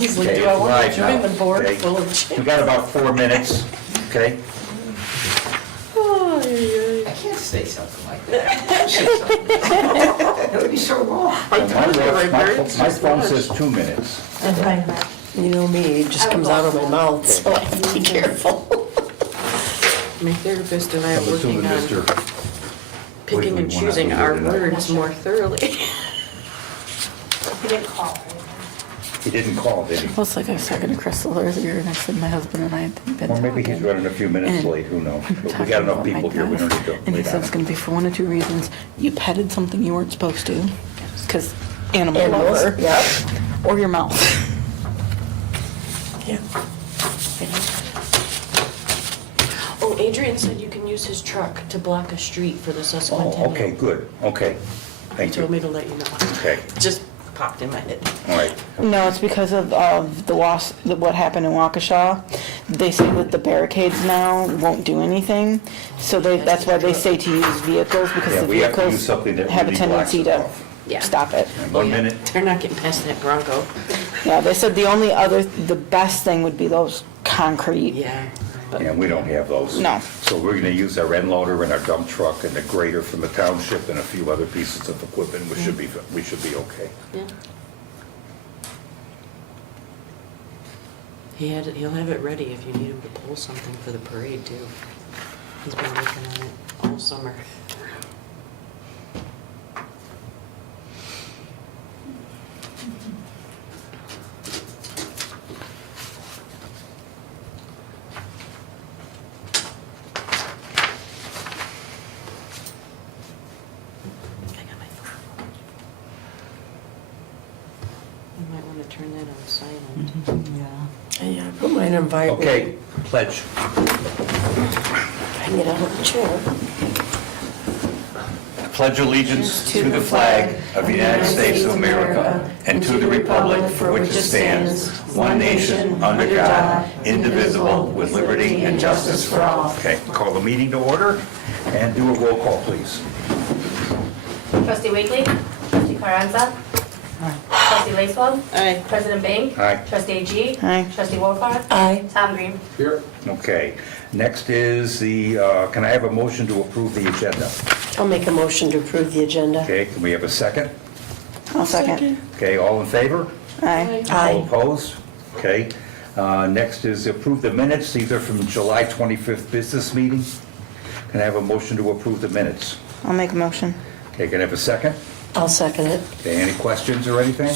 He's like, Okay, do I want live to join now. the board Okay. full of We chicks? got about 4 minutes, okay? Oh, yeah, I can't say something like that. Don't say something. That would be so wrong. I told you, my My brain's my just phone mush. says 2 minutes. You know me, it just comes out of my mouth, so I have to be careful. My therapist and I are I'm assuming working on Mr. picking and Wiggly will not choosing be our here tonight. words more thoroughly. He didn't call, right? He didn't call, did he? Well, it's like I was talking to Crystal earlier, and I said my husband and I had been Or talking. maybe he's running a few minutes And late, who knows? But we talking got enough about people Mike here, we don't Nice. need to And he wait said on it's it. gonna be for one of two reasons. You petted something you weren't supposed to, because animal Animals, lover, yep. or your mouth. Yeah. Oh, Adrian said you can use his truck to block a street for the Susquehanna. Oh, okay, good, okay. He Thank told you. me to let you know. Okay, Just popped in my head. all right. No, it's because of what happened in Waukesha. They say that the barricades now won't do anything, so that's why they say to use vehicles, because Yeah, the we have to do vehicles something that have a really blocks tendency it to off. Yeah. stop it. In 1 Oh, yeah. minute, They're not getting past that Bronco. Yeah, they said the best thing would be those concrete. Yeah. but- and we don't have those. No. So we're gonna use our end loader and our dump truck and the grader from the township and a few other pieces of equipment, we should be okay. Yeah. He'll have it ready if you need him to pull something for the parade too. He's been working on it all summer. I got my phone. You might want to turn that on silent. Yeah, I put mine on vibrate. Okay, pledge. I can get out of the chair. Pledge allegiance to the flag of the United States of America and to the republic for which it stands, one nation, under God, indivisible, with liberty and justice for all. Okay, call the meeting to order and do a roll call, please. Trustee Wakely? Trustee Carranza? Trustee Lacewell? Aye. President Bing? Aye. Trustee Agee? Aye. Trustee Wolfhard? Aye. Tom Green? Okay, next is can I have a motion to approve the agenda? I'll make a motion to approve the agenda. Okay, can we have a second? I'll second. Okay, all in favor? Aye. All Aye. opposed? Okay. Next is approve the minutes. These are from July 25th business meeting. Can I have a motion to approve the minutes? I'll make a motion. Okay, can I have a second? I'll second it. Okay, any questions or anything?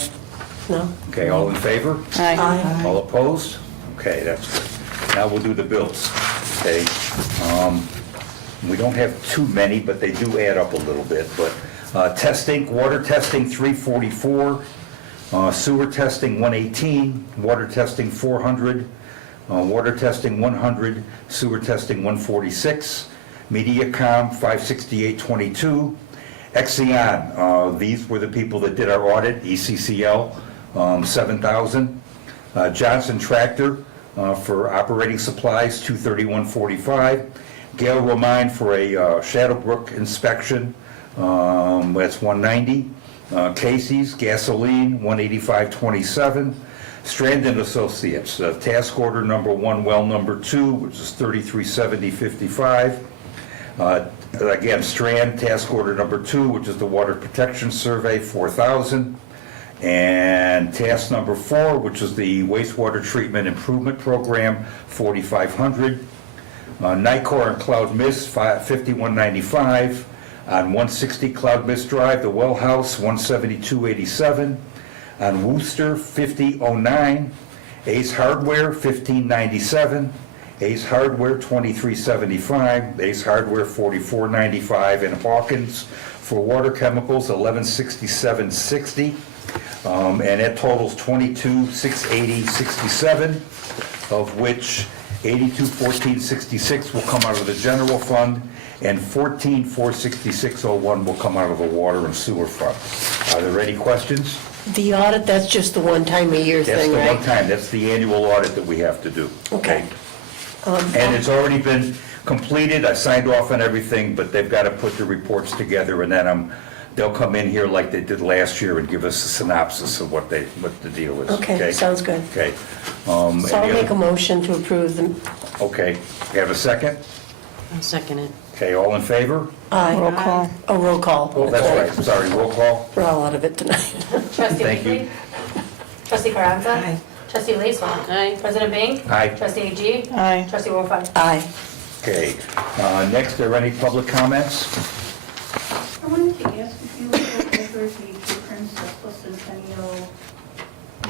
No? Okay, all in favor? Aye. Aye. All opposed? Okay, that's good. Now we'll do the bills, okay? We don't have too many, but they do add up a little bit, but testing, water testing 344, sewer testing 118, water testing 400, water testing 100, sewer testing 146, MediaCom 56822, Exeon, these were the people that did our audit, ECCL, 7,000. Johnson Tractor for operating supplies, 231.45. Gail Romine for a Shadowbrook inspection, that's 190. Casey's Gasoline, 185.27. Strand and Associates, task order number 1, well number 2, which is 3370.55. Again, Strand, task order number 2, which is the Water Protection Survey, 4,000. And task number 4, which is the Wastewater Treatment Improvement Program, 4,500. Nicor and Cloud Mist, 5195. On 160 Cloud Mist Drive, the Well House, 17287. On Wooster, 5009. Ace Hardware, 1597. Ace Hardware, 2375. Ace Hardware, 4495. And Hawkins for water chemicals, 116760. And that totals 22,680.67, of which 82,1466 will come out of the general fund, and 14,466.01 will come out of the water and sewer fund. Are there any questions? The audit, that's just the one time a year That's thing, the one right? time, that's the annual audit that we have to do. Okay. And it's already been completed, I signed off on everything, but they've got to put the reports together, and then I'm they'll come in here like they did last year and give us a synopsis of what the deal is. Okay, sounds good. Okay. So I'll any make a other- motion to approve them. Okay, you have a second? I'll second it. Okay, all in favor? Aye. Roll call. Oh, roll call. Oh, that's right, sorry, roll call. We're all out of it tonight. Trustee Thank you. Weekly? Trustee Carranza? Aye. Trustee Laceland? Aye. President Bing? Aye. Trustee AG? Aye. Trustee Wolfile? Aye. Okay, next, are there any public comments? I wanted to ask if you would go over the Capron Centennial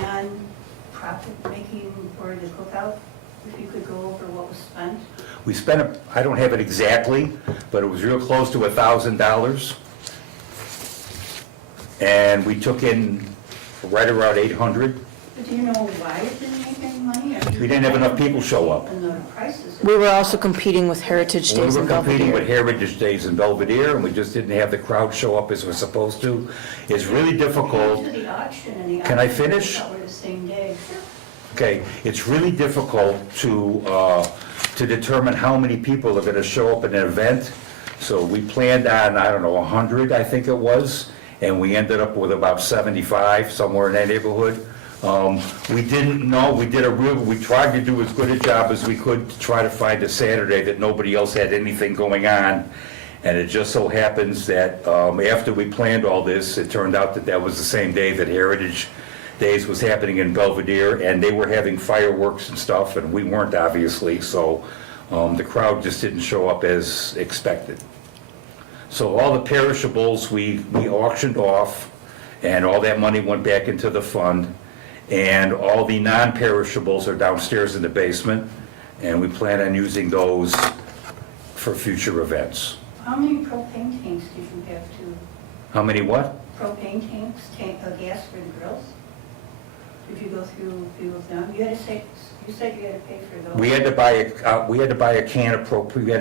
non-profit making for the cookout, if you could go over what was spent. We spent, I don't have it exactly, but it was real close to $1,000. And we took in right around 800. But do you know why it didn't make any money? We didn't have enough people show up. And the prices. We were also competing with Heritage We Days were in competing with Belvedere. Heritage Days in Belvedere, and we just didn't have the crowd show up as we're supposed to. It's really difficult. To the auction and the Can I auction finish? were the same day. Okay, it's really difficult to determine how many people are gonna show up at an event. So we planned on, I don't know, 100, I think it was, and we ended up with about 75, somewhere in that neighborhood. We didn't know, we tried to do as good a job as we could to try to find a Saturday that nobody else had anything going on. And it just so happens that after we planned all this, it turned out that that was the same day that Heritage Days was happening in Belvedere, and they were having fireworks and stuff, and we weren't, obviously, so the crowd just didn't show up as expected. So all the perishables we auctioned off, and all that money went back into the fund, and all the non-perishables are downstairs in the basement, and we plan on using those for future events. How many propane tanks did you have to, How many what? propane tanks, gas for the grills? Did you go through a few of them? You had to say, you said you had to pay for those. We had to buy a can of we had to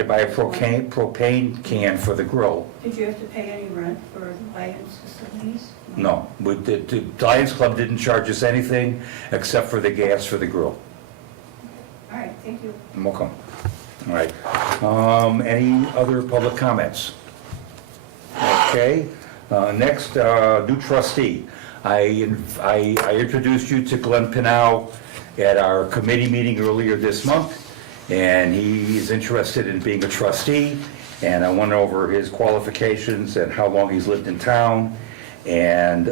buy a propane can for the grill. Did you have to pay any rent for the Lions facilities? No, the Lions Club didn't charge us anything except for the gas for the grill. All right, thank you. You're welcome. All right. Any other public comments? Okay. Next, new trustee. I introduced you to Glenn Pinal at our committee meeting earlier this month, and he's interested in being a trustee, and I went over his qualifications and how long he's lived in town, and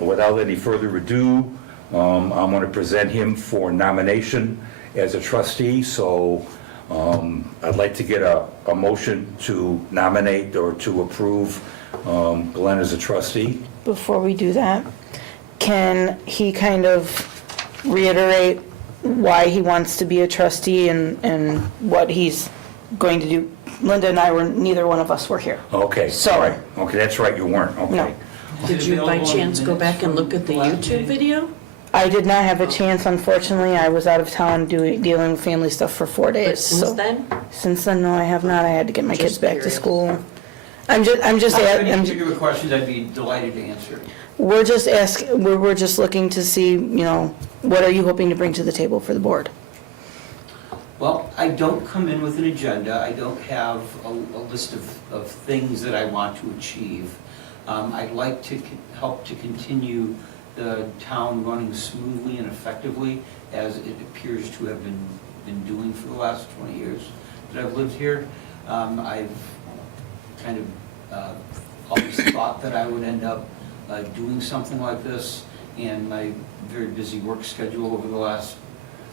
without any further ado, I'm going to present him for nomination as a trustee, so I'd like to get a motion to nominate or to approve Glenn as a trustee. Before we do that, can he kind of reiterate why he wants to be a trustee and what he's going to do? Linda and I were, neither one of us were here. Okay, So- all right. Okay, that's right, you weren't, okay. No. Did you by chance go back and look at the YouTube video? I did not have a chance, unfortunately. I was out of town dealing with family stuff for 4 days. But since so- then? Since then, no, I have not. I had to get my kids Just back to curious. school. I'm just, Any particular questions, I'd be delighted to answer. we're just looking to see, what are you hoping to bring to the table for the board? Well, I don't come in with an agenda, I don't have a list of things that I want to achieve. I'd like to help to continue the town running smoothly and effectively, as it appears to have been doing for the last 20 years that I've lived here. I've kind of always thought that I would end up doing something like this, and my very busy work schedule over the last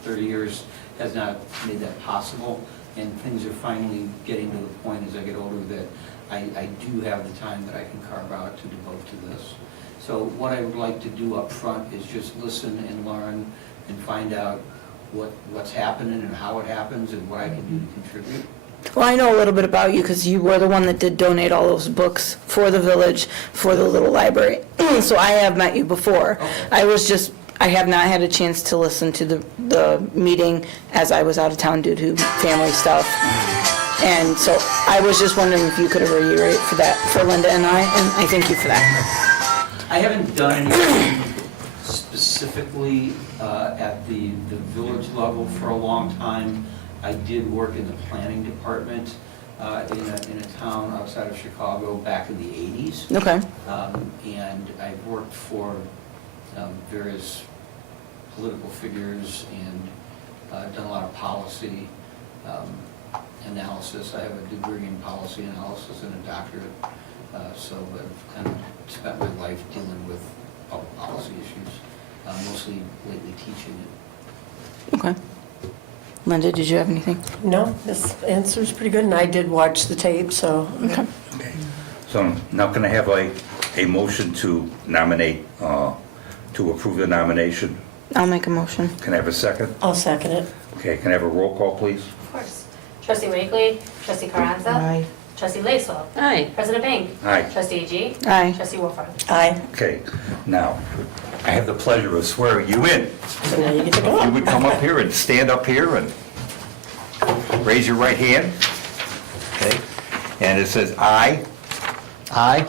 30 years has not made that possible, and things are finally getting to the point as I get older that I do have the time that I can carve out to devote to this. So what I would like to do up front is just listen and learn and find out what's happening and how it happens and what I can do to contribute. Well, I know a little bit about you because you were the one that did donate all those books for the village, for the little library. So I have met you before. Okay. I have not had a chance to listen to the meeting as I was out of town due to family stuff. And so I was just wondering if you could reiterate for that, for Linda and I thank you for that. I haven't done anything specifically at the village level for a long time. I did work in the planning department in a town outside of Chicago back in the 80s. Okay, And I've worked for various political figures and done a lot of policy analysis. I have a degree in policy analysis and a doctorate, so I've kind of spent my life dealing with public policy issues, mostly lately teaching it. okay. Linda, did you have anything? No, this answer's pretty good, and I did watch the tape, so. Okay. Okay. So now can I have a motion to nominate, to approve the nomination? I'll make a motion. Can I have a second? I'll second it. Okay, can I have a roll call, please? Of course. Trustee Wakely, trustee Carranza. Aye. Trustee Lacewell. Aye. President Bing. Aye. Trustee Agee. Aye. Trustee Wolford. Aye, Okay, now, I have the pleasure of swearing you in. so now you get to go. You would come up here and stand up here and raise your right hand. Okay, and it says "I," I,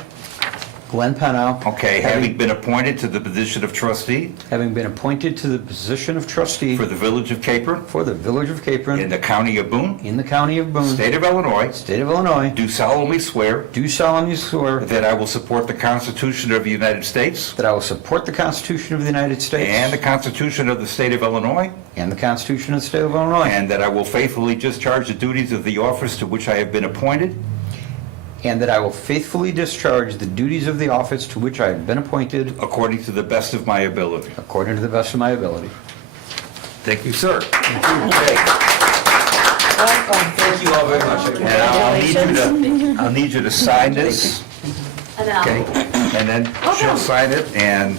Glenn Pennell, okay, having been appointed to the position of trustee having been appointed to the position of trustee for the village of Capron for the village of in Capron the county of Boone, in the county of Boone, state of Illinois, state of Illinois, do solemnly swear do solemnly swear that I will support the Constitution of the United States that I will support the Constitution of the United States and the Constitution of the state of Illinois, and the Constitution of the state of Illinois, and that I will faithfully discharge the duties of the office to which I have been appointed and that I will faithfully discharge the duties of the office to which I have been appointed according to the best of my ability. according to the best of my ability. Thank you, sir. Thank you all very much. And I'll need you to sign this, And then okay? I'll, And then she'll sign it, and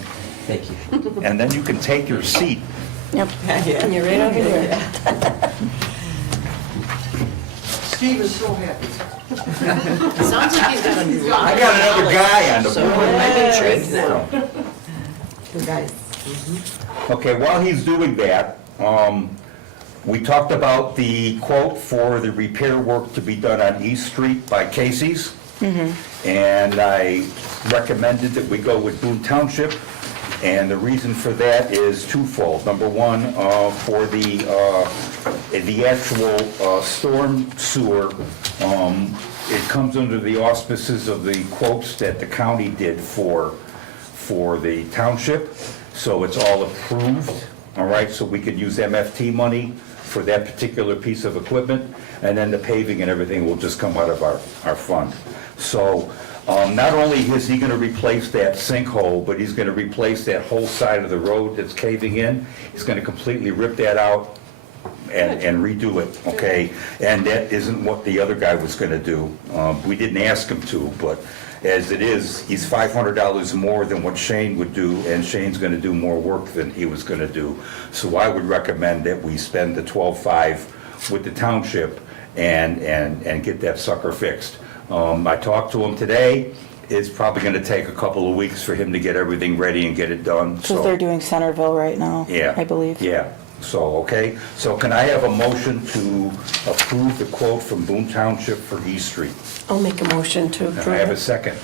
Thank you. then you can take your seat. Yep. And you're right over here. Steve is so happy. Sounds like he's got a new I got another guy on the So board. I'm intrigued now. You guys. Okay, while he's doing that, we talked about the quote for the repair work to be done on East Street by Casey's. And I recommended that we go with Boone Township, and the reason for that is twofold. Number one, for the actual storm sewer, it comes under the auspices of the quotes that the county did for the township, so it's all approved, all right? So we could use MFT money for that particular piece of equipment, and then the paving and everything will just come out of our fund. So not only is he gonna replace that sinkhole, but he's gonna replace that whole side of the road that's caving in. He's gonna completely rip that out and redo it, okay? And that isn't what the other guy was gonna do. We didn't ask him to, but as it is, he's $500 more than what Shane would do, and Shane's gonna do more work than he was gonna do. So I would recommend that we spend the 12.5 with the township and get that sucker fixed. I talked to him today. It's probably gonna take a couple of weeks for him to get everything ready and get it done, so. Because they're doing Centerville right now, Yeah. I believe. Yeah, so, okay, so can I have a motion to approve the quote from Boone Township for East Street? I'll make a motion to Can I approve have a it. second?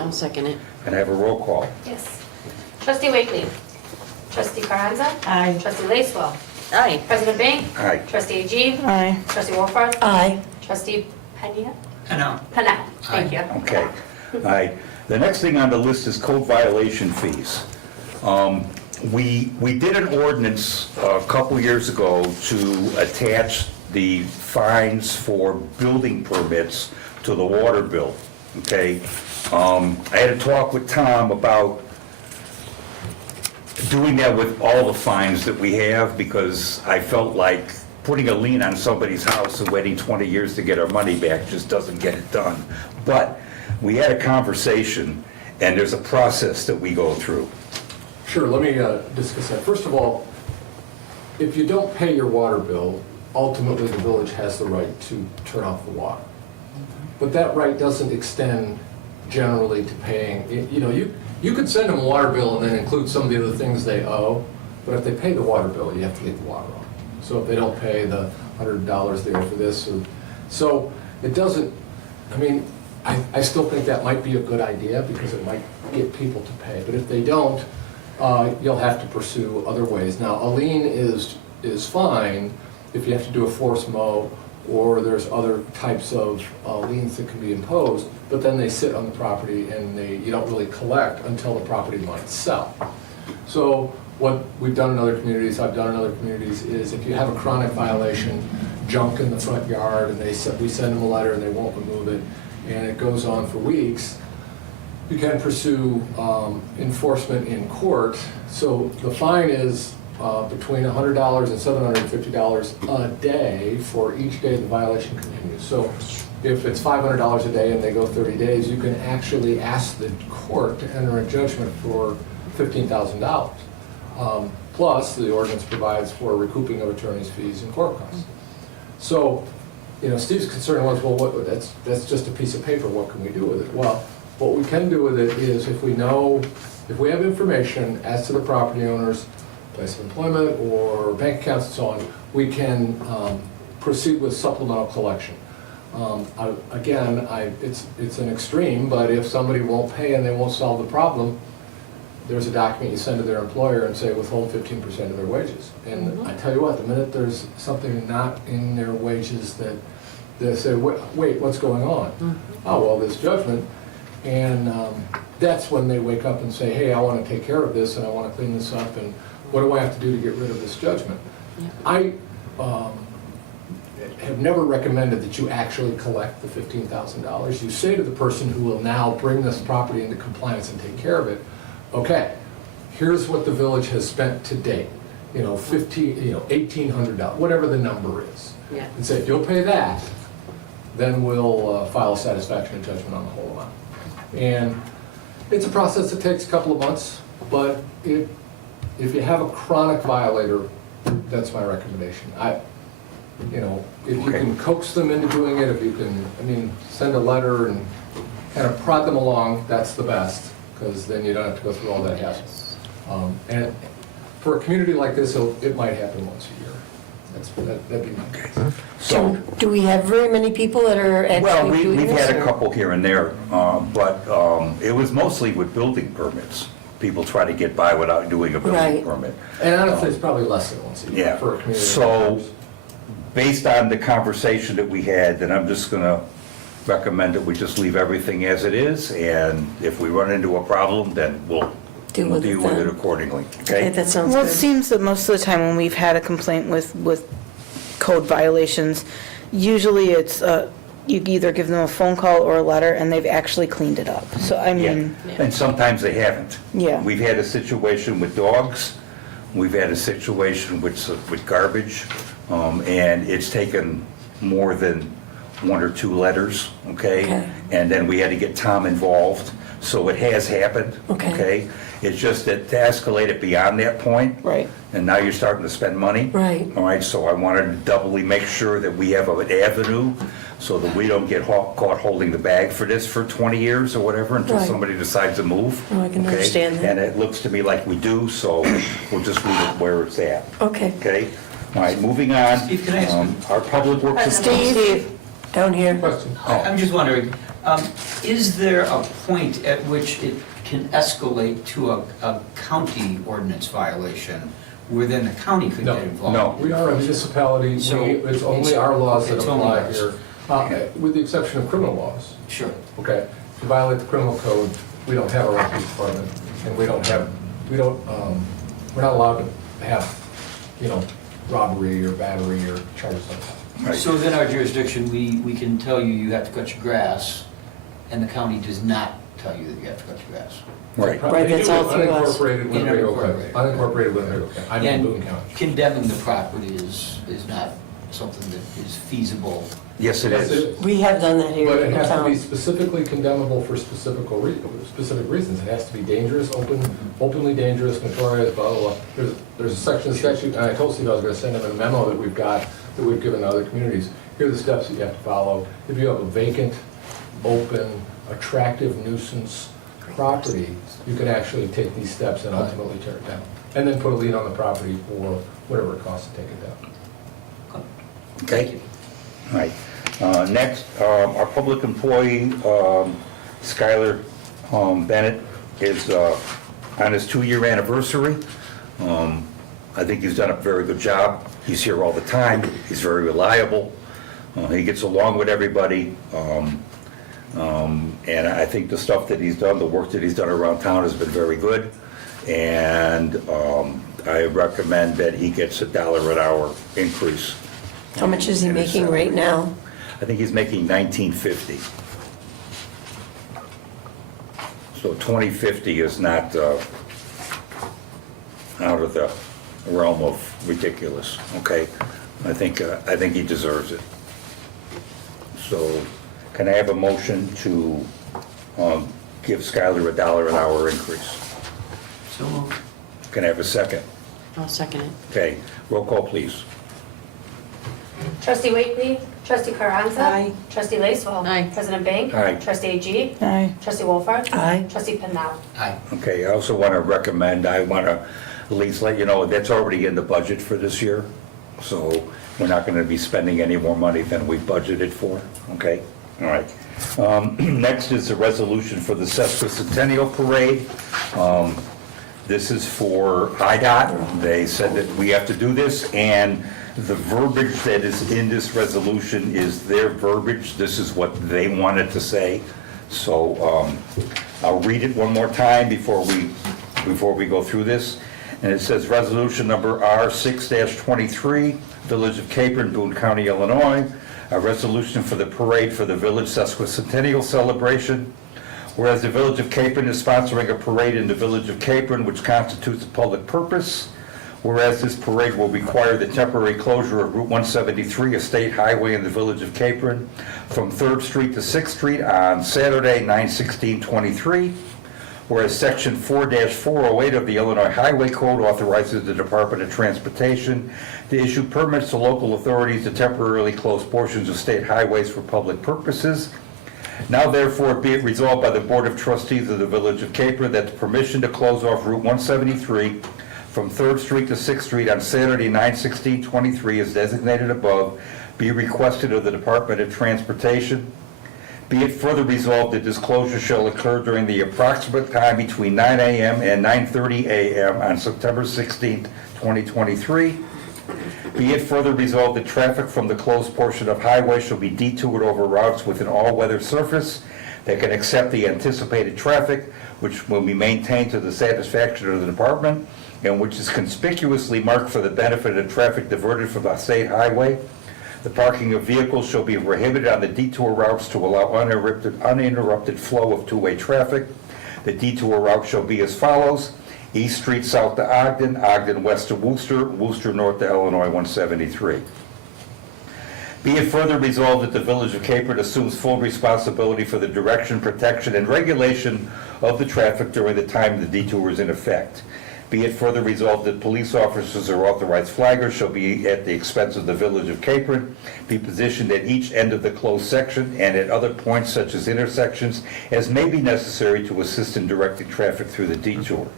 I'll second it. Can I have a roll call? yes. Trustee Wakely. Trustee Carranza. Aye. Trustee Lacewell. Aye. President Bing. Aye. Trustee Agee. Aye. Trustee Wolford. Aye. Trustee Pena. And now, Pena. Thank you. Okay, all right. The next thing on the list is code violation fees. We did an ordinance a couple years ago to attach the fines for building permits to the water bill, okay? I had a talk with Tom about doing that with all the fines that we have, because I felt like putting a lien on somebody's house and waiting 20 years to get our money back just doesn't get it done. But we had a conversation, and there's a process that we go through. Sure, let me discuss that. First of all, if you don't pay your water bill, ultimately the village has the right to turn off the water. But that right doesn't extend generally to paying, you know, you could send them a water bill and then include some of the other things they owe, but if they pay the water bill, you have to get the water on. So if they don't pay the $100 they owe for this, so it doesn't, I mean, I still think that might be a good idea because it might get people to pay, but if they don't, you'll have to pursue other ways. Now, a lien is fine if you have to do a force mow or there's other types of liens that can be imposed, but then they sit on the property and you don't really collect until the property might sell. So what we've done in other communities, I've done in other communities, is if you have a chronic violation, junk in the front yard, and we send them a letter and they won't remove it, and it goes on for weeks, you can pursue enforcement in court. So the fine is between $100 and $750 a day for each day the violation continues. So if it's $500 a day and they go 30 days, you can actually ask the court to enter a judgment for $15,000. Plus, the ordinance provides for recouping of attorney's fees and court costs. So, Steve's concern was, well, that's just a piece of paper, what can we do with it? Well, what we can do with it is if we have information as to the property owner's place of employment or bank accounts and so on, we can proceed with supplemental collection. It's an extreme, but if somebody won't pay and they won't solve the problem, there's a document you send to their employer and say withhold 15% of their wages. And I tell you what, the minute there's something not in their wages that they say, wait, what's going on? Oh, well, this judgment. And that's when they wake up and say, hey, I want to take care of this and I want to clean this up, and what do I have to do to get rid of this judgment? I have never recommended that you actually collect the $15,000. You say to the person who will now bring this property into compliance and take care of it, okay, here's what the village has spent to date, $1,800, whatever the number is. Yeah. And say, if you'll pay that, then we'll file a satisfaction judgment on the whole amount. And it's a process that takes a couple of months, but if you have a chronic violator, that's my recommendation. If you can coax them into doing it, if you can, send a letter and kind of prod them along, that's the best, because then you don't have to go through all that hassle. And for a community like this, it might happen once a year. That'd be my case. So, Do we have very many people that are well, actually doing this? we've had a or- couple here and there, but it was mostly with building permits. People try to get by without doing a building Right. permit. And honestly, it's probably less than once a year Yeah, for a community. so, like ours. based on the conversation that we had, then I'm just gonna recommend that we just leave everything as it is, and if we run into a problem, then we'll Deal with it deal with it then. accordingly, Okay, okay? that sounds Well, it good. seems that most of the time when we've had a complaint with code violations, usually it's, you either give them a phone call or a letter, and they've actually cleaned it up. So, I Yeah, mean, and sometimes they haven't. Yeah. We've had a situation with dogs, we've had a situation with garbage, and it's taken more than one or two letters, okay? Okay. And then we had to get Tom involved, so it has happened, Okay. okay? It's just that to escalate it beyond that point. Right. And now you're starting to spend money. Right. All right, so I wanted to doubly make sure that we have an avenue so that we don't get caught holding the bag for this for 20 years or whatever until Right. somebody decides to move. Oh, I can okay? understand that. And it looks to me like we do, so we'll just leave it where it's at, Okay. okay? All right, moving on. Steve, can I ask Our public works. Steve, down here. Question? I'm just wondering, is there a point at which it can escalate to a county ordinance violation where then the county could No. get involved? No. We are a municipality, So it's only our laws that it's only apply ours. here, with the exception of criminal laws. Sure. Okay, if you violate the criminal code, we don't have a records department, and we're not allowed to have, robbery or battery or charges like that. Right. So within our jurisdiction, we can tell you have to cut your grass, and the county does not tell you that you have to cut your grass. Right. Right, that's all through us. Unincorporated Winnebago County. Unincorporated. Unincorporated Winnebago County. I'm in Boone And County. condemning the property is not something that is feasible. Yes, it Yes, is. We have done that here But in it has to be town. specifically condemnable for specific reasons. It has to be dangerous, openly dangerous, notorious, blah, blah, blah. There's a section of statute, and I told Steve I was gonna send him a memo that we've got, that we've given to other communities. Here are the steps that you have to follow. If you have a vacant, open, attractive nuisance property, you can actually take these steps and ultimately tear it down. And then put a lien on the property for whatever it costs to take it down. Okay? All right. Next, our public employee, Skylar Bennett, is on his 2-year anniversary. I think he's done a very good job. He's here all the time. He's very reliable. He gets along with everybody. And I think the stuff that he's done, the work that he's done around town has been very good. And I recommend that he gets $1 an hour increase. How much is he in his making salary. right now? I think he's making $19.50. So $20.50 is not out of the realm of ridiculous, okay? I think he deserves it. So can I have a motion to give Skylar $1 an hour increase? So moved. Can I have a second? I'll second it. Okay, roll call, please. Trustee Wakely, Trustee Carranza. Aye. Trustee Lacewell. Aye. President Bang. Aye. Trustee AG. Aye. Trustee Wolford. Aye. Trustee Pendel. Aye. Okay, I also want to recommend, I want to at least let you know, that's already in the budget for this year, so we're not going to be spending any more money than we budgeted for, okay? All right. Next is the resolution for the Sesquicentennial Parade. This is for IDOT. They said that we have to do this, and the verbiage that is in this resolution is their verbiage. This is what they wanted to say. So I'll read it one more time before we go through this. And it says, resolution number R6-23, Village of Capron, Boone County, Illinois, a resolution for the parade for the Village Sesquicentennial Celebration. Whereas the Village of Capron is sponsoring a parade in the Village of Capron, which constitutes a public purpose. Whereas this parade will require the temporary closure of Route 173, a state highway in the Village of Capron, from 3rd Street to 6th Street on Saturday, 9/16/23. Whereas Section 4-408 of the Illinois Highway Code authorizes the Department of Transportation to issue permits to local authorities to temporarily close portions of state highways for public purposes. Now therefore be it resolved by the Board of Trustees of the Village of Capron that the permission to close off Route 173 from 3rd Street to 6th Street on Saturday, 9/16/23 as designated above be requested of the Department of Transportation. Be it further resolved that this closure shall occur during the approximate time between 9 a.m. and 9:30 a.m. on September 16, 2023. Be it further resolved that traffic from the closed portion of highway shall be detoured over routes with an all-weather surface that can accept the anticipated traffic, which will be maintained to the satisfaction of the department, and which is conspicuously marked for the benefit of traffic diverted from the state highway. The parking of vehicles shall be prohibited on the detour routes to allow uninterrupted flow of two-way traffic. The detour route shall be as follows: East Street south to Ogden, Ogden west to Worcester, Worcester north to Illinois 173. Be it further resolved that the Village of Capron assumes full responsibility for the direction, protection, and regulation of the traffic during the time the detour is in effect. Be it further resolved that police officers or authorized flaggers shall be, at the expense of the Village of Capron, be positioned at each end of the closed section and at other points such as intersections as may be necessary to assist in directing traffic through the detour.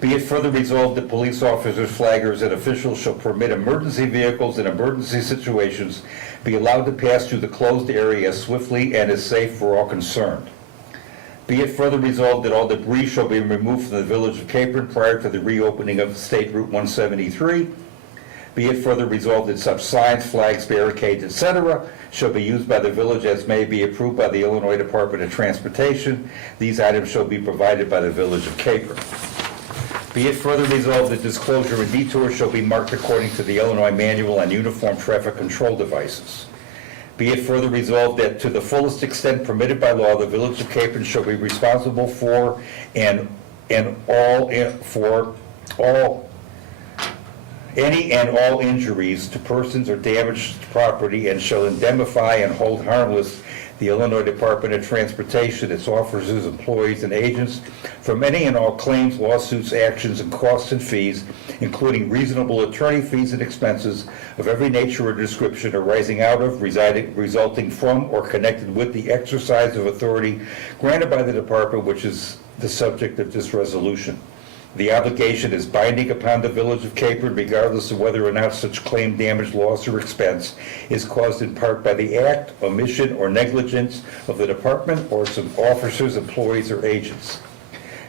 Be it further resolved that police officers, flaggers, and officials shall permit emergency vehicles in emergency situations be allowed to pass through the closed area as swiftly and as safe for all concerned. Be it further resolved that all debris shall be removed from the Village of Capron prior to the reopening of State Route 173. Be it further resolved that such signs, flags, barricades, etc. shall be used by the village as may be approved by the Illinois Department of Transportation. These items shall be provided by the Village of Capron. Be it further resolved that this closure and detour shall be marked according to the Illinois Manual on Uniform Traffic Control Devices. Be it further resolved that to the fullest extent permitted by law, the Village of Capron shall be responsible for any and all injuries to persons or damage to property, and shall indemnify and hold harmless the Illinois Department of Transportation, its officers, employees, and agents from any and all claims, lawsuits, actions, and costs and fees, including reasonable attorney fees and expenses of every nature or description arising out of, resulting from, or connected with the exercise of authority granted by the department, which is the subject of this resolution. The obligation is binding upon the Village of Capron regardless of whether or not such claim, damage, loss, or expense is caused in part by the act, omission, or negligence of the department or its officers, employees, or agents.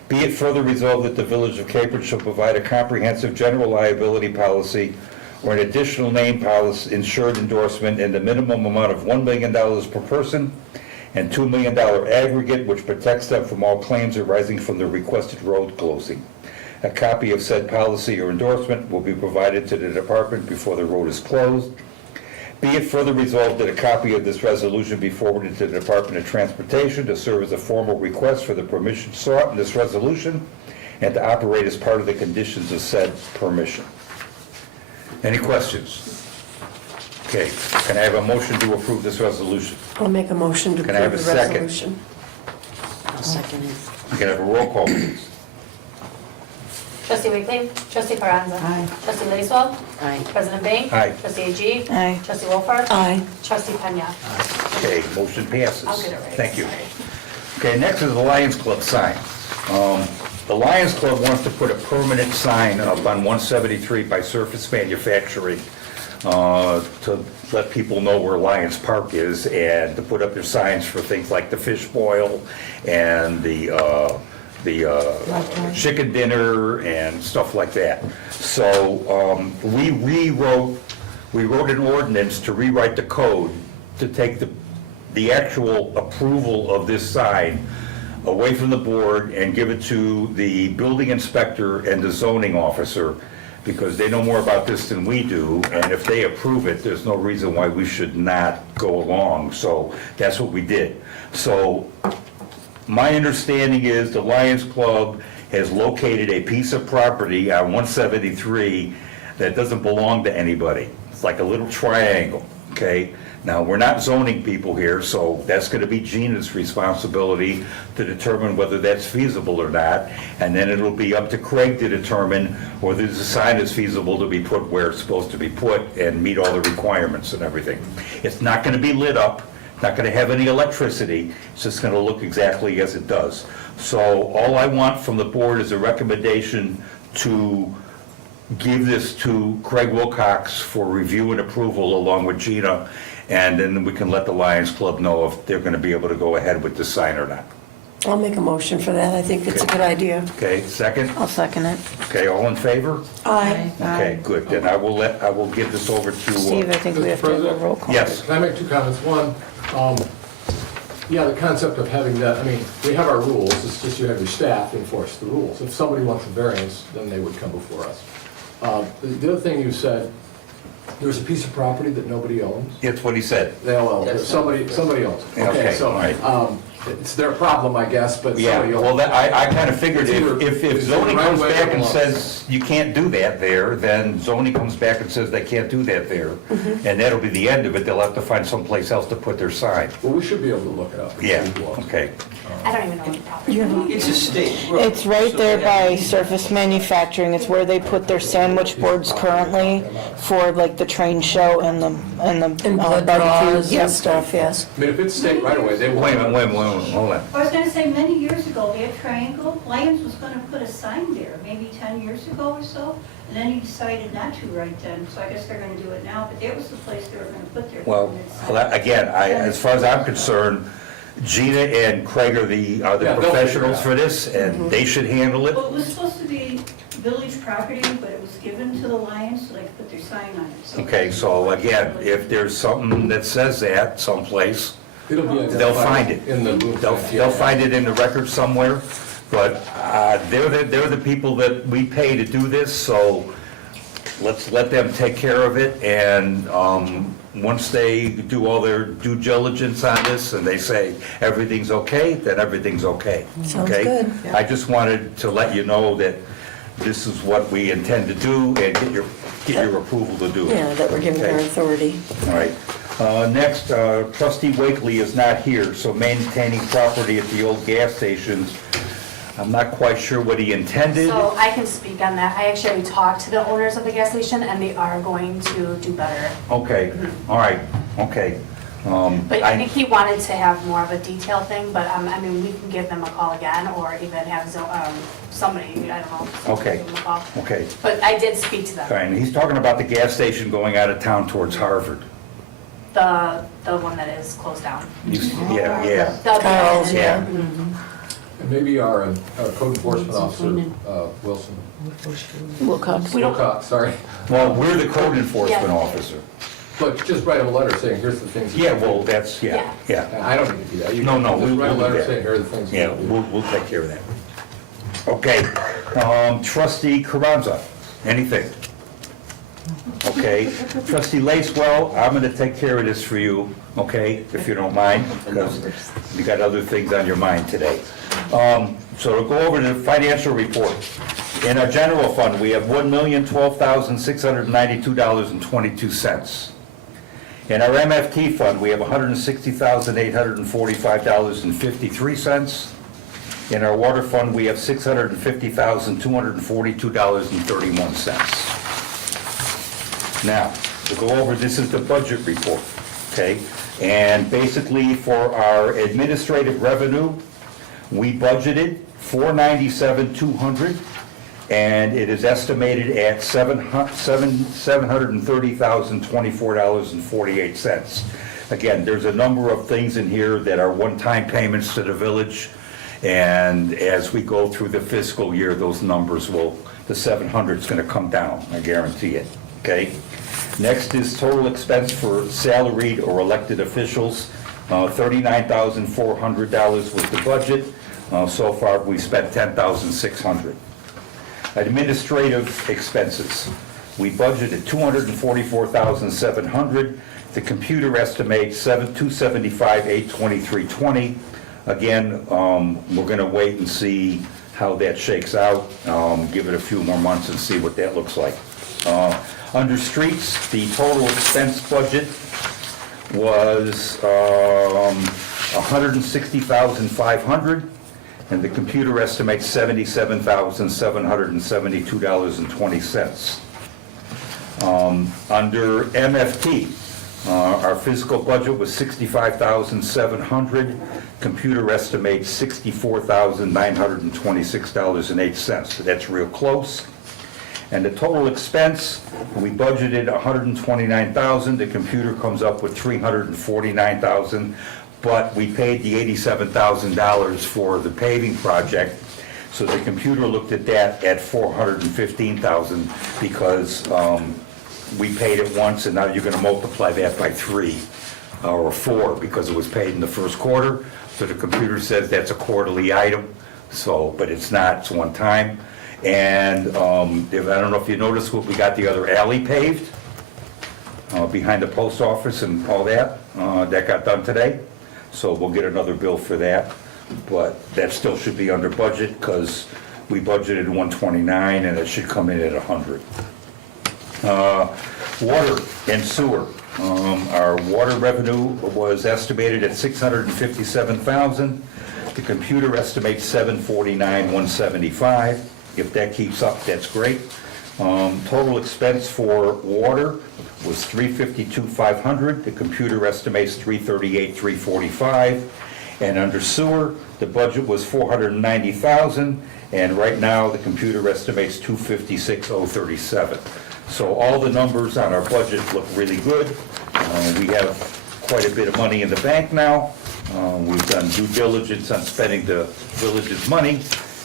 Be it further resolved that the Village of Capron shall provide a comprehensive general liability policy or an additional name policy insured endorsement in the minimum amount of $1 million per person and $2 million aggregate, which protects them from all claims arising from the requested road closing. A copy of said policy or endorsement will be provided to the department before the road is closed. Be it further resolved that a copy of this resolution be forwarded to the Department of Transportation to serve as a formal request for the permission sought in this resolution and to operate as part of the conditions of said permission. Any questions? Okay, can I have a motion to approve this resolution? I'll make a motion to Can I have approve a the second? resolution. I'll second it. Can I have a roll call, please? Trustee Wiggly? Trustee Carranza? Aye. Trustee Lacewell? Aye. President Bing? Aye. Trustee Agee? Aye. Trustee Wolford? Aye. Trustee Pena? Okay, motion passes. I'll get it right. Thank you. Sorry. Okay, next is the Lions Club sign. The Lions Club wants to put a permanent sign up on 173 by Surface Manufacturing to let people know where Lions Park is and to put up their signs for things like the fish boil and the chicken dinner and stuff like that. So we wrote an ordinance to rewrite the code to take the actual approval of this sign away from the board and give it to the building inspector and the zoning officer, because they know more about this than we do, and if they approve it, there's no reason why we should not go along. So that's what we did. So my understanding is the Lions Club has located a piece of property on 173 that doesn't belong to anybody. It's like a little triangle, okay? Now, we're not zoning people here, so that's going to be Gina's responsibility to determine whether that's feasible or not, and then it'll be up to Craig to determine whether the sign is feasible to be put where it's supposed to be put and meet all the requirements and everything. It's not going to be lit up, not going to have any electricity, it's just going to look exactly as it does. So all I want from the board is a recommendation to give this to Craig Wilcox for review and approval along with Gina, and then we can let the Lions Club know if they're going to be able to go ahead with the sign or not. I'll make a motion for that. I think it's a good idea. Okay, second? I'll second it. Okay, all in favor? Aye. Okay, good, then I will give this over to... Steve, I think we have to have a roll call. Yes, Can I make two comments? One, yeah, the concept of having that, I mean, we have our rules, it's just you have your staff enforce the rules. If somebody wants a variance, then they would come before us. The other thing you said, there's a piece of property that nobody owns. it's what he said. Somebody owns it. Okay, So, all right. it's their problem, I guess, but Yeah, somebody owns well, it. I kind of figured It's either- if it's zoning either comes right way back or and wrong. says you can't do that there, then zoning comes back and says they can't do that there. And that'll be the end of it, they'll have to find someplace else to put their sign. Well, we should be able to look it up. and Yeah, see who owns it. okay. I don't even know what the property is. It's a state road. It's right so there they by have to- Surface Manufacturing. It's where they put their sandwich boards currently for like the train show and the And blood barbecue. draws Yep. and stuff, yes. I mean, if it's state right away, they will. Wait a minute, hold on. I was gonna say, many years ago, that triangle, Lions was gonna put a sign there, maybe 10 years ago or so, and then he decided not to right then, so I guess they're gonna do it now, but that was the place they were gonna put their. Well, again, as far as I'm concerned, Gina and Craig are the Yeah, they'll figure it professionals out. for this, and they should handle it. Well, it was supposed to be village property, but it was given to the Lions so they could put their sign on it. Okay, so again, if there's something that says that someplace, It'll be they'll find identified it. in the. They'll find it in the record somewhere, but they're the people that we pay to do this, so let's let them take care of it, and once they do all their due diligence on this and they say everything's okay, then everything's okay. Sounds okay? good. I just wanted to let you know that this is what we intend to do and get your approval to do it. Yeah, that we're giving her Okay. authority. All right. Next, trustee Wakely is not here, so maintaining property at the old gas stations, I'm not quite sure what he intended. So I can speak on that. I actually talked to the owners of the gas station and they are going to do better. Okay, all right, okay. But I think he wanted to have more of a detailed thing, but I mean, we can give them a call again or even have somebody, I don't know. Okay. give them a call. Okay, But I did speak to all them, right, and he's talking about the gas station going out of town towards Harvard. the one that is closed down. Yeah, yeah. The- Carl's, Yeah. And maybe our code enforcement officer, Wilson, Wilcox. Wilcox, sorry, Well, we're the code enforcement Yeah. officer. but just write him a letter saying, here's the things. that Yeah, you well, do. that's, yeah, yeah. And I don't need to do that. You No, can no, just we'll write a do letter that. saying, here are the things. Yeah, that you do. we'll take care of that. Okay, trustee Carranza, anything? Okay, trustee Lacewell, I'm gonna take care of this for you, okay, if you don't mind, because you got other things on your mind today. So to go over the financial report. In our general fund, we have $1,012,692.22. In our MFT fund, we have $160,845.53. In our water fund, we have $650,242.31. Now, to go over, this is the budget report, okay? And basically, for our administrative revenue, we budgeted $497,200, and it is estimated at $730,024.48. Again, there's a number of things in here that are one-time payments to the village, and as we go through the fiscal year, those numbers will, the 700 is going to come down, I guarantee it, okay? Next is total expense for salaried or elected officials. $39,400 was the budget. So far, we spent $10,600. Administrative expenses. We budgeted $244,700. The computer estimates $275,823.20. Again, we're going to wait and see how that shakes out. Give it a few more months and see what that looks like. Under streets, the total expense budget was $160,500, and the computer estimates $77,772.20. Under MFT, our physical budget was $65,700. Computer estimates $64,926.08. So that's real close. And the total expense, we budgeted $129,000. The computer comes up with $349,000, but we paid the $87,000 for the paving project. So the computer looked at that at $415,000 because we paid it once, and now you're going to multiply that by 3 or 4 because it was paid in the first quarter. So the computer says that's a quarterly item. So, but it's not. It's one time. And I don't know if you noticed, we got the other alley paved behind the post office and all that. That got done today. So we'll get another bill for that. But that still should be under budget because we budgeted 129 and it should come in at 100. Water and sewer. Our water revenue was estimated at $657,000. The computer estimates $749,175. If that keeps up, that's great. Total expense for water was $352,500. The computer estimates $338,345. And under sewer, the budget was $490,000, and right now, the computer estimates $256,037. So all the numbers on our budget look really good. We have quite a bit of money in the bank now. We've done due diligence on spending the village's money,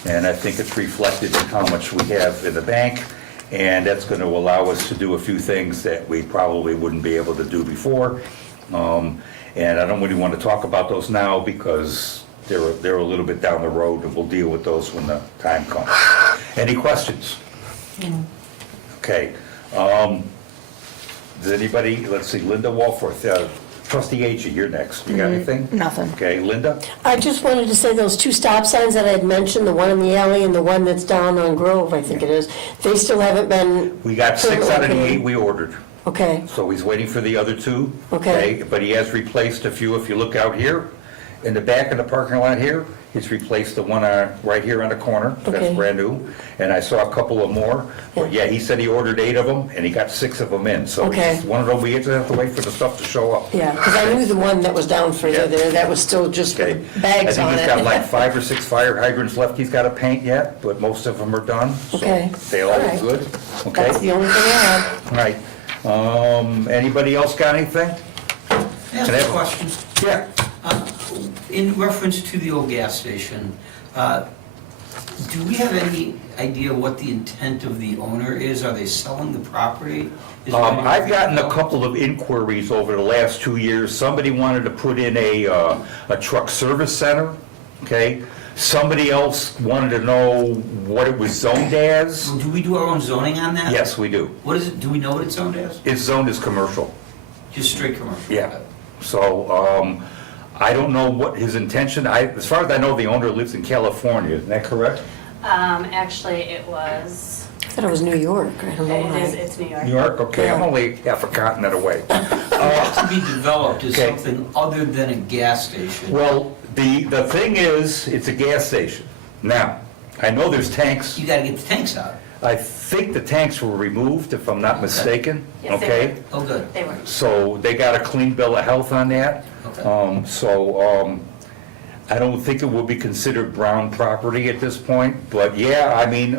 and I think it's reflected in how much we have in the bank, and that's going to allow us to do a few things that we probably wouldn't be able to do before. And I don't really want to talk about those now because they're a little bit down the road, and we'll deal with those when the time comes. Any questions? Okay. Does anybody, let's see, Linda Walforth, trustee Agee, you're next. You got anything? Nothing. Okay, Linda? I just wanted to say those 2 stop signs that I had mentioned, the one in the alley and the one that's down on Grove, I think it is, they still haven't been... We got 6 out of the 8 we ordered. Okay, So he's waiting for the other 2. Okay. But he has replaced a few. If you look out here, in the back of the parking lot here, he's replaced the one right here on the corner. That's Okay. brand new. And I saw a couple of more. But yeah, he said he ordered 8 of them, and he got 6 of them in. So Okay. it's one of those, we just have to wait for the stuff to show up. yeah, because I knew the one that was down further Yeah. there, that was still just Okay. with bags on I it. think he's got like 5 or 6 fire hydrants left he's got to paint yet, but most of them are done. So Okay. they all All look right. good. Okay? That's the only thing I had. All right. Anybody else got anything? Ask Can I a have- question. Yeah. In reference to the old gas station, Do we have any idea what the intent of the owner is? Are they selling the property? Is there any- I've gotten a couple of inquiries over the last 2 years. Somebody wanted to put in a truck service center, okay? Somebody else wanted to know what it was zoned as. Do we do our own zoning on that? Yes, we do. What is it, do we know what it's zoned as? It's zoned as commercial. Just straight commercial? Yeah. So, I don't know what his intention, as far as I know, the owner lives in California, isn't that correct? Actually, it was, I thought it was New York, I don't know it is, why. it's New York. New York, okay, I'm Yeah. only half a continent away. Has to be developed as Okay. something other than a gas station. Well, the thing is, it's a gas station. Now, I know there's tanks, You gotta get the tanks out. I think the tanks were removed, if I'm not mistaken, Yes, they okay? were. Oh, good. They were. So they got a clean bill of health on that. Okay. I don't think it will be considered Brown property at this point, but yeah, I mean,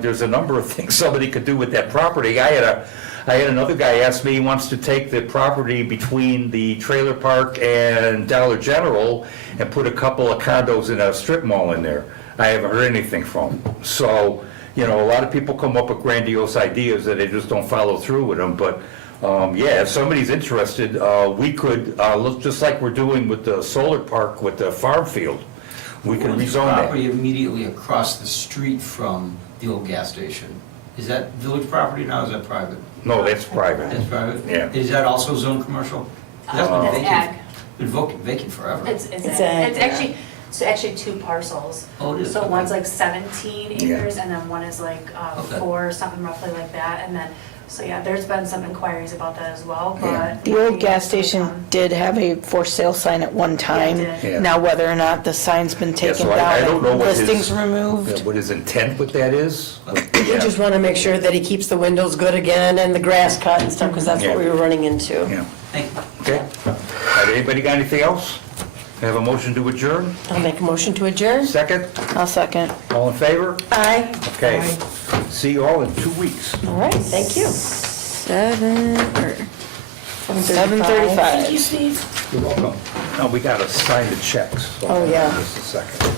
there's a number of things somebody could do with that property. I had another guy ask me, he wants to take the property between the trailer park and Dollar General and put a couple of condos in a strip mall in there. I haven't heard anything from him. So, you know, a lot of people come up with grandiose ideas that they just don't follow through with them, but yeah, if somebody's interested, we could, look just like we're doing with the solar park with the farm field, we can What is the rezone property that. immediately across the street from the old gas station? Is that village property now, or is that private? No, that's private. That's private? Yeah. Is that also zone commercial? That's been It's vacant- ag. Been vacant forever. It's It's ag. It's ag, actually two parcels. Oh, it is? So Okay. one's like 17 Yeah. acres, and then one is like Okay. 4, something roughly like that, and then, so yeah, there's been some inquiries about that as well, but. The old gas station did have a for sale sign at one time. Yeah, it did. Yeah. Now, whether or not the sign's been Yeah, taken so I don't down know and what his- listings removed. What his intent with that is. We just want to make sure that he keeps the windows good again and the grass cut and stuff, because that's what we were running into. Yeah, Thank you. okay. Anybody got anything else? Have a motion to adjourn? I'll make a motion to adjourn. Second? I'll second. All in favor? Aye. Okay. See you all in 2 weeks. All right, thank you. 7:35. 7:35. Thank you, Steve. You're welcome. Now, we gotta sign the checks. So Oh, yeah. Just a second.